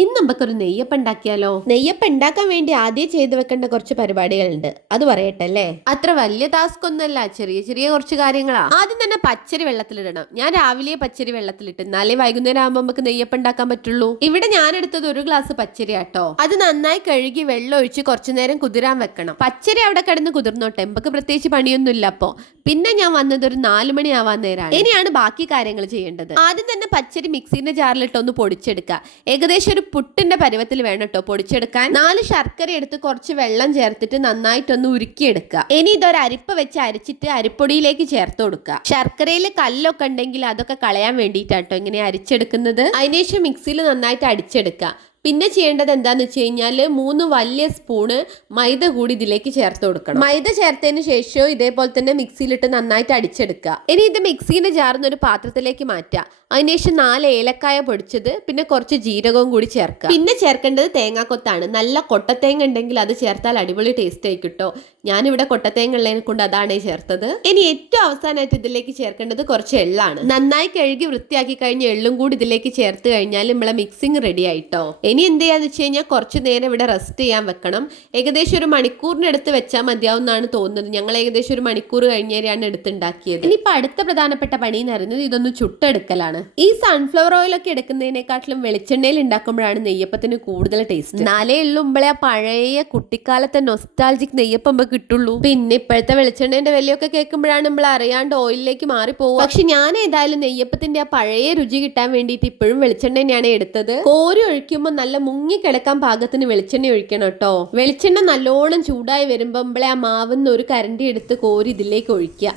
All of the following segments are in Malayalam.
ഇന്ന് നമുക്കൊരു നെയ്യപ്പം ഉണ്ടാക്കിയാലോ? നെയ്യപ്പം ഉണ്ടാക്കാൻ വേണ്ടി ആദ്യം ചെയ്തു വെക്കേണ്ട കുറച്ച് പരിപാടികളുണ്ട്, അത് പറയട്ടെ അല്ലേ? അത്ര വലിയ ടാസ്ക് ഒന്നല്ല, ചെറിയ ചെറിയ കുറച്ച് കാര്യങ്ങളാ. ആദ്യം തന്നെ പച്ചരി വെള്ളത്തിലിടണം. ഞാൻ രാവിലെ പച്ചരി വെള്ളത്തിലിട്ട്, എന്നാലേ വൈകുന്നേരം ആകുമ്പോൾ നമുക്ക് നെയ്യപ്പം ഉണ്ടാക്കാൻ പറ്റുള്ളൂ. ഇവിടെ ഞാൻ എടുത്തത് 1 ഗ്ലാസ് പച്ചരി ആട്ടോ. അത് നന്നായി കഴുകി വെള്ളം ഒഴിച്ച് കുറച്ചു നേരം കുതിരാൻ വെക്കണം. പച്ചരി അവിടെ കിടന്ന് കുതിർന്നോട്ടെ, നമുക്ക് പ്രത്യേകിച്ച് പണിയൊന്നുമില്ല അപ്പോ. പിന്നെ ഞാൻ വന്നത് ഒരു 4 മണി ആവാൻ നേരമാണ്. ഇനിയാണ് ബാക്കി കാര്യങ്ങൾ ചെയ്യേണ്ടത്. ആദ്യം തന്നെ പച്ചരി മിക്സിന്റെ ജാറിലിട്ട് ഒന്ന് പൊടിച്ചെടുക്കുക. ഏകദേശം ഒരു പുട്ടിന്റെ പരുവത്തിൽ വേണം കേട്ടോ പൊടിച്ചെടുക്കാൻ. 4 ശർക്കര എടുത്ത് കുറച്ച് വെള്ളം ചേർത്തിട്ട് നന്നായിട്ടൊന്ന് ഉരുക്കിയെടുക്കുക. ഇനി ഇതൊരു അരിപ്പ വെച്ച് അരിച്ചിട്ട് അരിപ്പൊടിയിലേക്ക് ചേർത്ത് കൊടുക്കുക. ശർക്കരയിൽ കല്ലൊക്കെ ഉണ്ടെങ്കിൽ അതൊക്കെ കളയാൻ വേണ്ടിയിട്ടാട്ടോ ഇങ്ങനെ അരിച്ചെടുക്കുന്നത്. അതിനുശേഷം മിക്സിയിൽ നന്നായിട്ട് അടിച്ചെടുക്കുക. പിന്നെ ചെയ്യേണ്ടത് എന്താന്ന് വെച്ച് കഴിഞ്ഞാൽ 3 വലിയ സ്പൂണ് മൈദ കൂടി ഇതിലേക്ക് ചേർത്ത് കൊടുക്കണം. മൈദ ചേർത്തതിന് ശേഷം ഇതേപോലെ തന്നെ മിക്സിയിലിട്ട് നന്നായിട്ട് അടിച്ചെടുക്കുക. ഇനി ഇത് മിക്സിന്റെ ജാറിന്ന് ഒരു പാത്രത്തിലേക്ക് മാറ്റുക. അതിനുശേഷം 4 ഏലക്കായ പൊടിച്ചത്, പിന്നെ കുറച്ച് ജീരകവും കൂടി ചേർക്കുക. പിന്നെ ചേർക്കേണ്ടത് തേങ്ങാക്കൊത്താണ്. നല്ല കൊട്ടത്തേങ്ങ ഉണ്ടെങ്കിൽ അത് ചേർത്താൽ അടിപൊളി ടേസ്റ്റ് ആയിരിക്കും കേട്ടോ. ഞാനിവിടെ കൊട്ടത്തേങ്ങ ഉള്ളതിനെ കൊണ്ട് അതാണ് ചേർത്തത്. ഇനി ഏറ്റവും അവസാനമായിട്ട് ഇതിലേക്ക് ചേർക്കേണ്ടത് കുറച്ച് എള്ളാണ്. നന്നായി കഴുകി വൃത്തിയാക്കി കഴിഞ്ഞ എള്ളും കൂടി ഇതിലേക്ക് ചേർത്ത് കഴിഞ്ഞാൽ നമ്മളെ മിക്സിങ് റെഡി ആയിട്ടോ. ഇനി എന്ത് ചെയ്യാന്ന് വെച്ച് കഴിഞ്ഞാൽ കുറച്ച് നേരം ഇവിടെ റെസ്റ്റ് ചെയ്യാൻ വെക്കണം. ഏകദേശം 1 മണിക്കൂറിനടുത്ത് വെച്ചാൽ മതിയാവുന്നതാണ് തോന്നുന്നത്. ഞങ്ങൾ ഏകദേശം 1 മണിക്കൂർ കഴിഞ്ഞേരാണ് എടുത്തുണ്ടാക്കിയത്. ഇനിയിപ്പോൾ അടുത്ത പ്രധാനപ്പെട്ട പണി എന്ന് പറയുന്നത് ഇതൊന്ന് ചുട്ടെടുക്കലാണ്. ഈ സൺഫ്ലവർ ഓയിലൊക്കെ എടുക്കുന്നതിനെക്കാട്ടിലും വെളിച്ചെണ്ണയിൽ ഉണ്ടാക്കുമ്പോഴാണ് നെയ്യപ്പത്തിന് കൂടുതൽ ടേസ്റ്റ്. നാലേ ഉള്ളുമ്പോഴേ ആ പഴയ കുട്ടിക്കാലത്തെ നൊസ്റ്റാൾജിക് നെയ്യപ്പം കിട്ടുള്ളൂ. പിന്നെ ഇപ്പോഴത്തെ വെളിച്ചെണ്ണേന്റെ വിലയൊക്കെ കേൾക്കുമ്പോഴാണ് നമ്മൾ അറിയാണ്ട് ഓയിലിലേക്ക് മാറിപ്പോവുക. പക്ഷെ ഞാൻ ഏതായാലും നെയ്യപ്പത്തിന്റെ ആ പഴയ രുചി കിട്ടാൻ വേണ്ടിയിട്ട് ഇപ്പോഴും വെളിച്ചെണ്ണ തന്നെയാണ് എടുത്തത്. കോരി ഒഴിക്കുമ്പോൾ നല്ല മുങ്ങിക്കിടക്കാൻ പാകത്തിന് വെളിച്ചെണ്ണ ഒഴിക്കണം കേട്ടോ. വെളിച്ചെണ്ണ നല്ലോണം ചൂടായി വരുമ്പോൾ ആ മാവിന്ന് ഒരു കരണ്ടി എടുത്ത് കോരി ഇതിലേക്ക് ഒഴിക്കുക.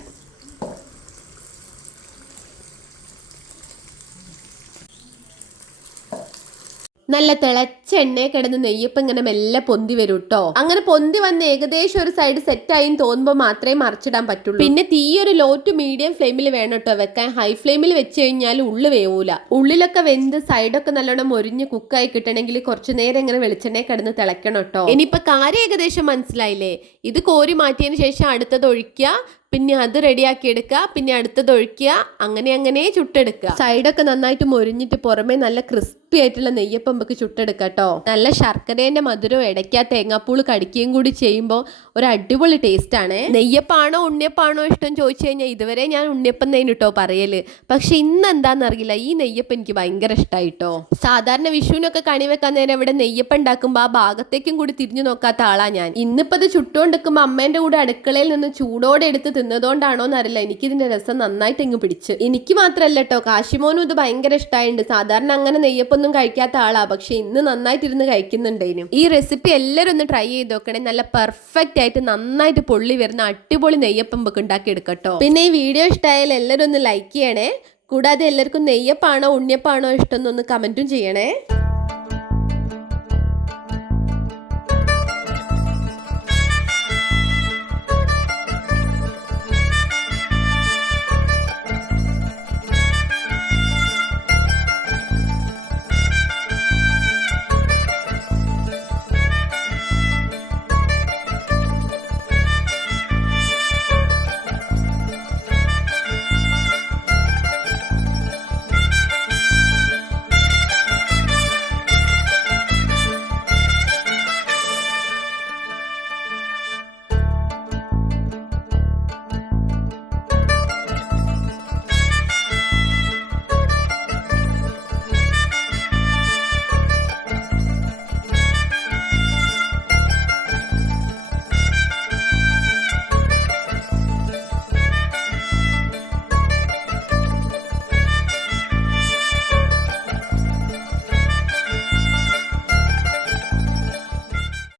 നല്ല തിളച്ച എണ്ണയെ കിടന്ന് നെയ്യപ്പം ഇങ്ങനെ മെല്ലെ പൊന്തി വരും കേട്ടോ. അങ്ങനെ പൊന്തി വന്ന് ഏകദേശം ഒരു സൈഡ് സെറ്റായി തോന്നുമ്പോൾ മാത്രമേ മറിച്ചിടാൻ പറ്റുള്ളൂ. പിന്നെ തീ ഒരു ലോ ടു മീഡിയം ഫ്ലെയിമിൽ വേണം കേട്ടോ വെക്കാൻ. ഹൈ ഫ്ലെയിമിൽ വെച്ച് കഴിഞ്ഞാൽ ഉള്ളു വേവൂല. ഉള്ളിലൊക്കെ വെന്ത് സൈഡൊക്കെ നല്ലോണം മൊരിഞ്ഞ് കുക്കായി കിട്ടണമെങ്കിൽ കുറച്ചു നേരം ഇങ്ങനെ വെളിച്ചെണ്ണയെ കിടന്ന് തിളക്കണം കേട്ടോ. ഇനിയിപ്പോ കാര്യം ഏകദേശം മനസ്സിലായില്ലേ? ഇത് കോരി മാറ്റിയതിന് ശേഷം അടുത്തത് ഒഴിക്കുക, പിന്നെ അത് റെഡിയാക്കി എടുക്കുക, പിന്നെ അടുത്തത് ഒഴിക്കുക, അങ്ങനെ ചുട്ടെടുക്കുക. സൈഡൊക്കെ നന്നായിട്ട് മൊരിഞ്ഞിട്ട് പുറമെ നല്ല ക്രിസ്പി ആയിട്ടുള്ള നെയ്യപ്പം നമുക്ക് ചുട്ടെടുക്കുക കേട്ടോ. നല്ല ശർക്കരേന്റെ മധുരവും ഇടയ്ക്കാ തേങ്ങാപ്പൂള് കടിക്കുകയും കൂടി ചെയ്യുമ്പോൾ ഒരു അടിപൊളി ടേസ്റ്റ് ആണ്. നെയ്യപ്പാണോ ഉണ്ണിയപ്പാണോ ഇഷ്ടം ചോദിച്ചു കഴിഞ്ഞാൽ ഇതുവരെ ഞാൻ ഉണ്ണിയപ്പം തന്നെ കേട്ടോ പറയല്. പക്ഷെ ഇന്ന് എന്താണെന്നറിയില്ല, ഈ നെയ്യപ്പം എനിക്ക് ഭയങ്കര ഇഷ്ടമായിട്ടോ. സാധാരണ വിഷുവിനൊക്കെ കണി വെക്കാൻ നേരം ഇവിടെ നെയ്യപ്പം ഉണ്ടാക്കുമ്പോൾ ആ ഭാഗത്തേക്കും കൂടി തിരിഞ്ഞു നോക്കാത്ത ആളാ ഞാൻ. ഇന്നിപ്പോ ഇത് ചുട്ടുകൊണ്ടിരിക്കുമ്പോൾ അമ്മേന്റെ കൂടെ അടുക്കളയിൽ നിന്ന് ചൂടോടെ എടുത്ത് തിന്നതുകൊണ്ടാണോ എന്നറിയില്ല, എനിക്കിതിന്റെ രസം നന്നായിട്ട് ഇങ്ങ് പിടിച്ച്. എനിക്ക് മാത്രല്ല കേട്ടോ, കാശിമോനും ഇത് ഭയങ്കര ഇഷ്ടമായിട്ടുണ്ട്. സാധാരണ അങ്ങനെ നെയ്യപ്പൊന്നും കഴിക്കാത്ത ആളാ, പക്ഷെ ഇന്ന് നന്നായിട്ടിരുന്ന് കഴിക്കുന്നുണ്ടേനും. ഈ റെസിപ്പി എല്ലാവരും ഒന്ന് ട്രൈ ചെയ്ത് നോക്കണേ. നല്ല പെർഫെക്റ്റ് ആയിട്ട് നന്നായിട്ട് പൊള്ളി വരുന്ന അടിപൊളി നെയ്യപ്പം നമുക്ക് ഉണ്ടാക്കി എടുക്കട്ടോ. പിന്നെ ഈ വീഡിയോ ഇഷ്ടമായാൽ എല്ലാവരും ഒന്ന് ലൈക്ക് ചെയ്യണേ. കൂടാതെ എല്ലാവർക്കും നെയ്യപ്പാണോ ഉണ്ണിയപ്പാണോ ഇഷ്ടം എന്നൊന്ന് കമന്റും ചെയ്യണേ.